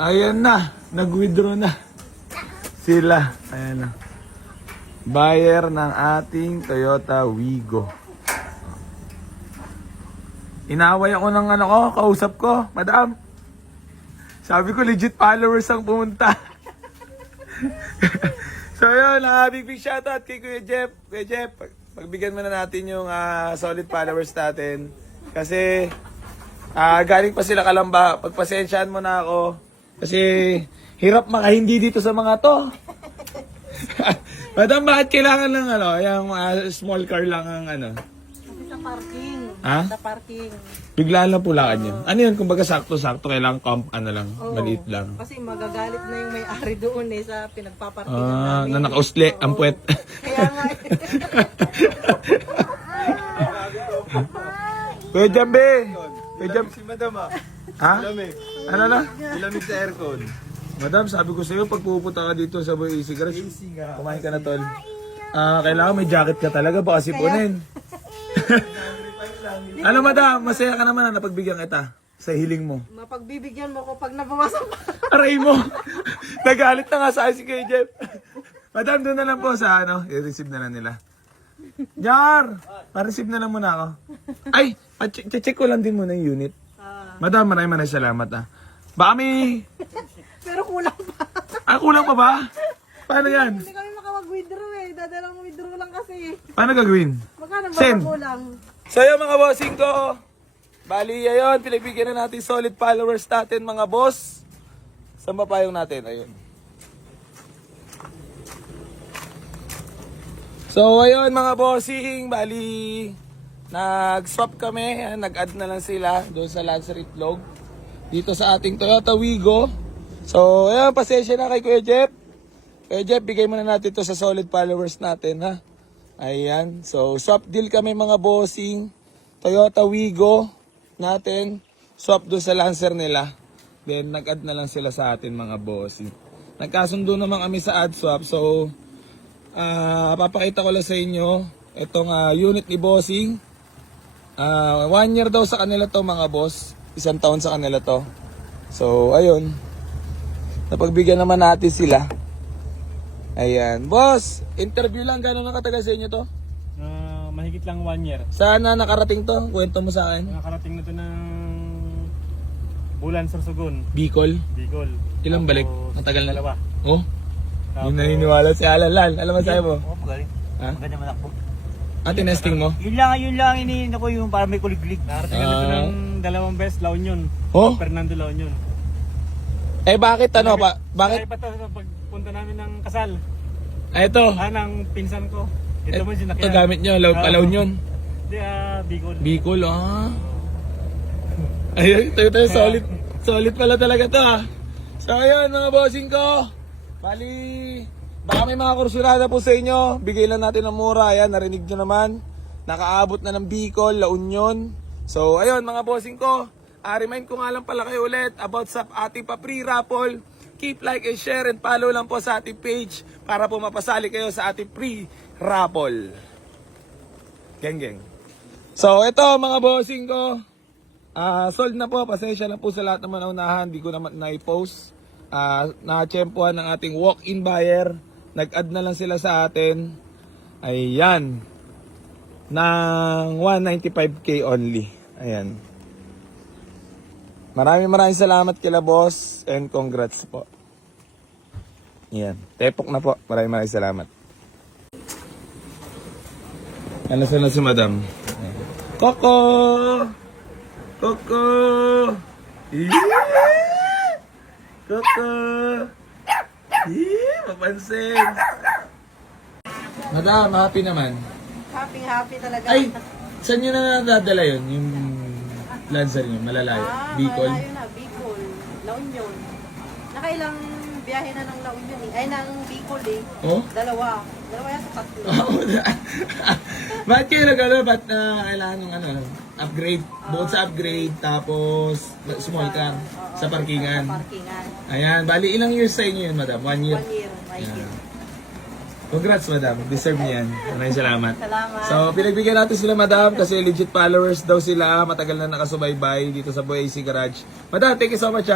Ayan na. Nag-withdraw na. Sila. Ayan na. Buyer ng ating Toyota Wigo. Inaway ako ng ano ko, kausap ko. Madam. Sabi ko legit followers ang pumunta. So yun, big shoutout kay Kuya Jeff. Kuya Jeff, pagbigyan mo na natin yung solid followers natin. Kasi galing pa sila Kalamba. Pagpasensyaan mo na ako. Kasi hirap makahindi dito sa mga to. Madam, bakit kailangan ng yung small car lang ang Kasi sa parking. Ha? Sa parking. Bigla lang pulakan yun. Ano yun? Kumbaga sakto-sakto, kailangan lang, Oo. maliit lang. Kasi magagalit na yung may-ari doon sa pinagpaparkingan namin. Na nakausli, ang puwet. Kaya nga Kuya Jambe! Kuya Jambe! Si Madam Ha? Malamig. Ano na? Malamig sa aircon. Madam, sabi ko sa'yo, pag pupunta ka dito sa Boy AC Garage, AC nga. kumain ka na tol. Kailangan may jacket ka talaga, baka sipunin. Ano madam, masaya ka naman na napagbigyan kita sa hiling mo. mapagbibigyan mo ko pag nabawasan pa. Aray mo! Nagalit na nga sa akin si Kuya Jeff. Madam, doon na lang po sa i-receive na lang nila. Jar! Pa-receive na lang muna ako. Ay, check ko lang din muna yung unit. Madam, maraming salamat Baka may... Pero kulang pa. Kulang pa ba? Paano yan? Hindi kami makawag-withdraw Dadalang withdraw lang kasi. Paano gagawin? Magkano ba Send. kulang? So yun mga bossing ko, bali ayun, pinibigyan na natin solid followers natin mga boss. Sa mapayong natin, ayun. So ayun mga bossing, bali nag-swap kami, nag-add na lang sila doon sa Lancer Itlog. Dito sa ating Toyota Wigo. So ayun, pasensya na kay Kuya Jeff. Kuya Jeff, bigay muna natin to sa solid followers natin ha. Ayan. So, swap deal kami mga bossing. Toyota Wigo natin. Swap doon sa Lancer nila. Then, nag-add na lang sila sa atin mga bossing. Nagkasundo naman kami sa add swap. So, papakita ko lang sa inyo. Itong unit ni bossing. 1 year daw sa kanila to mga boss. 1 taon sa kanila to. So, ayun. Napagbigyan naman natin sila. Ayan. Boss, interview lang. Gano'n na katagal sa inyo to? Mahigit lang 1 year. Saan na nakarating to? Kwento mo sa akin. Nakarating na to ng Bulan, Sorsogon, Bicol. Bicol. Ilang balik? Tapos, Matagal na. dalawa. Oh? Tapos, Yung naniniwala si Alalal. Alam mo sa'yo mo? Oo, magaling. Ha? Maganda manakbo. Tinesting mo? Yun lang iniin ako yung para may kuliglig. Nakarating na to ng 2 beses, La Union. Oh? Fernando La Union. Bakit Bakit? Kaya pa to sa pagpunta namin ng kasal. Ito. Ng pinsan ko. Ito mo sinakyan. Ito gamit nyo. Palaw yun. Hindi, Bicol. Bicol, Ayun, ito solid. Solid pala talaga to, So, ayun, mga bossing ko. Bali, baka may mga kursulada po sa inyo. Bigay lang natin ng mura. Ayan, narinig nyo naman. Nakaabot na ng Bicol, La Union. So, ayun, mga bossing ko. Remind ko nga lang pala kayo ulit about sa ating pa-free raffle. Keep like and share and follow lang po sa ating page para po mapasali kayo sa ating free raffle. Geng. So, ito mga bossing ko. Sold na po. Pasensya lang po sa lahat ng manaunahan. Hindi ko naman na-post. Na-tsempuhan ng ating walk-in buyer. Nag-add na lang sila sa atin. Ayan. Ng 195k only. Ayan. Maraming salamat kila boss and congrats po. Ayan. Tepok na po. Maraming salamat. Ano sana si madam? Coco! Coco! Coco! Mapansin! Madam, happy naman. Happy talaga. Ay, saan nyo na nadadala yun? Yung Lancer nyo, malalayo? Bicol? Malayo na, Bicol. La Union. Nakailang biyahe na ng La Union Ay, ng Bicol Oh? Dalawa yan sa 3. Ba't kayo ba't kailangan ng upgrade? Bukod sa upgrade, tapos small car sa parkingan. Parkingan. Ayan, bali ilang years sa inyo yun, madam? 1 year? 1 year. Ayan. Congrats, madam. Deserve niya yan. Maraming salamat. Salamat. So, pinagbigyan natin sila, madam, kasi legit followers daw sila. Matagal na nakasubaybay dito sa Boy AC Garage. Madam, thank you so much,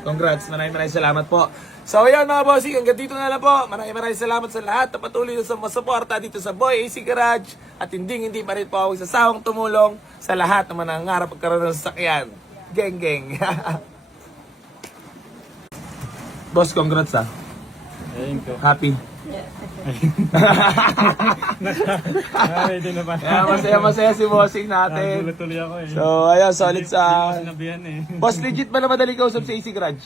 Congrats, maraming salamat po. So ayan mga bossing, hanggang dito na lang po. Maraming salamat sa lahat na patuloy na sa masuporta dito sa Boy AC Garage. At hindi pa rin po ako sasawang tumulong sa lahat na manangarap pagkaroon ng sasakyan. Geng geng. Boss, congrats ah. Ayun ko. Happy. Ready na ba? Kaya masaya si bossing natin. Nagulat tuloy ako eh. So ayan, solid Hindi sa... ko sinabihan eh. Boss, legit ba na madali kausap sa AC Garage?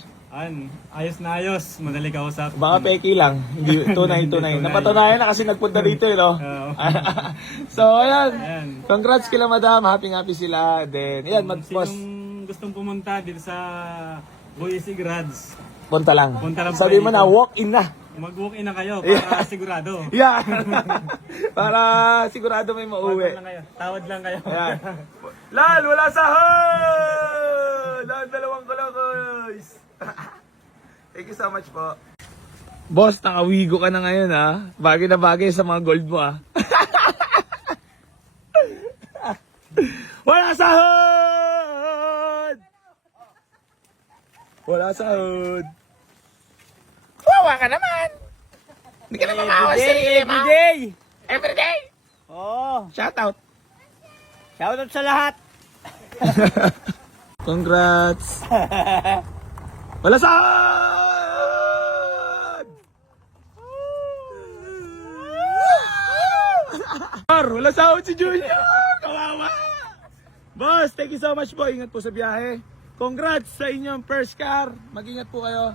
Ayos na ayos. Madali ka usap. Baka peki lang. Hindi, tunay. Napatunayan na kasi nagpunta dito eh, no? Oo. So, ayan. Ayan. Congrats kila madam. Happy sila. Then, ayan, boss. Sinong gustong pumunta dito sa Boy AC Garage, Punta lang. Punta lang Sabi po mo dito. na, walk-in na. mag-walk in na kayo para sigurado. Yan. Para sigurado may mauwi. Tawad lang kayo. Ayan. Lal, wala sahod! Lal, 2 guys. Thank you so much po. Boss, nakawigo ka na ngayon ha. Bagay na bagay sa mga gold mo ha. Wala sahod! Wala sahod. Wawa ka naman. Hindi ka naman maawa sa sarili mo. Everyday! Everyday. Oo. Shout out. Shoutout sa lahat. Congrats. Wala sahod! Wala sahod si Junior! Kawawa! Boss, thank you so much po. Ingat po sa biyahe. Congrats sa inyong first car. Mag-ingat po kayo.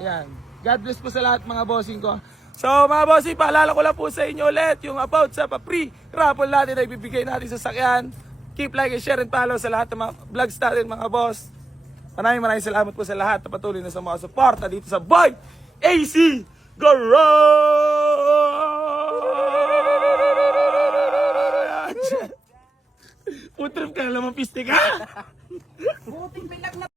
Ayan. God bless po sa lahat mga bossing ko. So mga bossing, paalala ko lang po sa inyo ulit yung about sa pa-free raffle natin na ibibigay natin sa sakyan. Keep like and share and follow sa lahat ng mga vlogs natin mga boss. Maraming salamat po sa lahat na patuloy na sa mga suporta dito sa Boy AC Garage! Putrip ka na naman, piste ka!